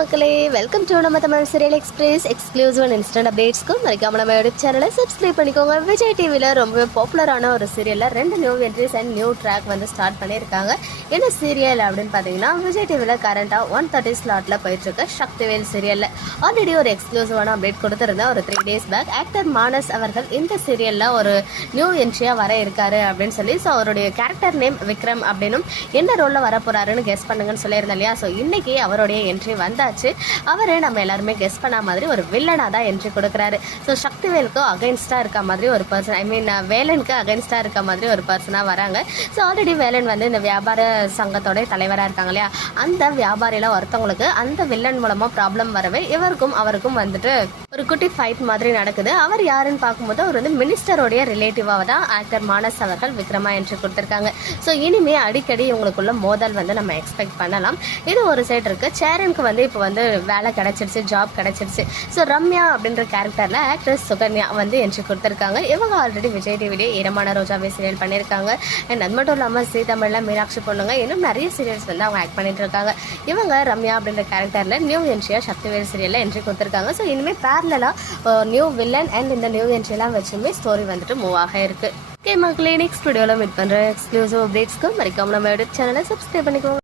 மக்களே welcome to நம்ம Tamil serial express exclusive and instant அப்டேட்ஸ்க்கும் மறக்காம நம்ம யூடியூப் சேனலை சப்ஸ்கிரைப் பண்ணிக்கோங்க. விஜய் டிவியில் ரொம்பவே பாப்புலரான ஒரு சீரியலில் ரெண்டு new entries and new track வந்து ஸ்டார்ட் பண்ணியிருக்காங்க. என்ன சீரியல் அப்படின்னு பார்த்தீங்கன்னா விஜய் டிவியில் கரண்ட்டாக ஒன் தேர்ட்டி ஸ்லாட்டில் போயிட்டுருக்க சக்திவேல் சீரியலில் ஆல்ரெடி ஒரு எக்ஸ்க்ளூசிவான அப்டேட் கொடுத்துருந்தேன் ஒரு three days back actor Manas அவர்கள் இந்த சீரியலில் ஒரு நியூ என்ட்ரியாக வர இருக்காரு அப்படின்னு சொல்லி ஸோ அவருடைய கேரக்டர் நேம் விக்ரம் அப்படின்னும் என்ன ரோலில் வர போறாருன்னு கெஸ் பண்ணுங்கன்னு சொல்லியிருந்தேன் இல்லையா? ஸோ இன்றைக்கி அவருடைய என்ட்ரி வந்தாச்சு. அவரு நம்ம எல்லாருமே கெஸ் பண்ண மாதிரி ஒரு வில்லனாக தான் என்ட்ரி கொடுக்குறாரு. ஸோ சக்திவேலுக்கு அகைன்ஸ்டாக இருக்க மாதிரி ஒரு பர்சன் ஐ மீன் வேலனுக்கு அகைன்ஸ்டாக இருக்க மாதிரி ஒரு பர்சனாக வராங்க. ஸோ ஆல்ரெடி வேலன் வந்து இந்த வியாபார சங்கத்தோடைய தலைவராக இருக்காங்க இல்லையா? அந்த வியாபாரியில் ஒருத்தவங்களுக்கு அந்த வில்லன் மூலமாக ப்ராப்ளம் வரவே இவருக்கும் அவருக்கும் வந்துட்டு ஒரு குட்டி ஃபைட் மாதிரி நடக்குது. அவர் யாருன்னு பார்க்கும்போது அவர் வந்து மினிஸ்டருடைய ரிலேட்டிவாக தான் ஆக்டர் மானஸ் அவர்கள் விக்ரமா என்று கொடுத்துருக்காங்க. ஸோ இனிமே அடிக்கடி இவங்களுக்குள்ள மோதல் வந்து நம்ம எக்ஸ்பெக்ட் பண்ணலாம். இது ஒரு சைடு இருக்கு. சேரனுக்கு வந்து இப்போ வந்து வேலை கிடைச்சிருச்சு ஜாப் கிடச்சிருச்சு. ஸோ ரம்யா அப்படின்ற கேரக்டரில் ஆக்ட்ரஸ் சுகன்யா வந்து என்று கொடுத்துருக்காங்க. இவங்க ஆல்ரெடி விஜய் டிவிலே ஈரமான ரோஜாவே சீரியல் பண்ணியிருக்காங்க. அண்ட் அது மட்டும் இல்லாமல் ஸ்ரீ தமிழில் மீனாட்சி பொண்ணுங்க இன்னும் நிறைய சீரியல்ஸ் வந்து அவங்க ஆக்ட் பண்ணிட்டு இருக்காங்க இவங்க ரம்யா அப்படின்ற கேரக்டரில் நியூ என்ட்ரியாக சக்திவேல் சீரியலில் என்ட்ரி கொடுத்துருக்காங்க. ஸோ இனிமேல் பேரலாக நியூ வில்லன் அண்ட் இந்த நியூ என்ட்ரிலாம் வச்சுமே ஸ்டோரி வந்துட்டு மூவ் ஆக இருக்கு. ஓகே மக்களே நெக்ஸ்ட் வீடியோவில் மீட் பண்ணுற எக்ஸ்க்ளூசிவ் அப்டேட்ஸ்க்கு மறக்காம நம்ம யூடியூப் சேனலை சப்ஸ்கிரைப் பண்ணிக்கோங்க.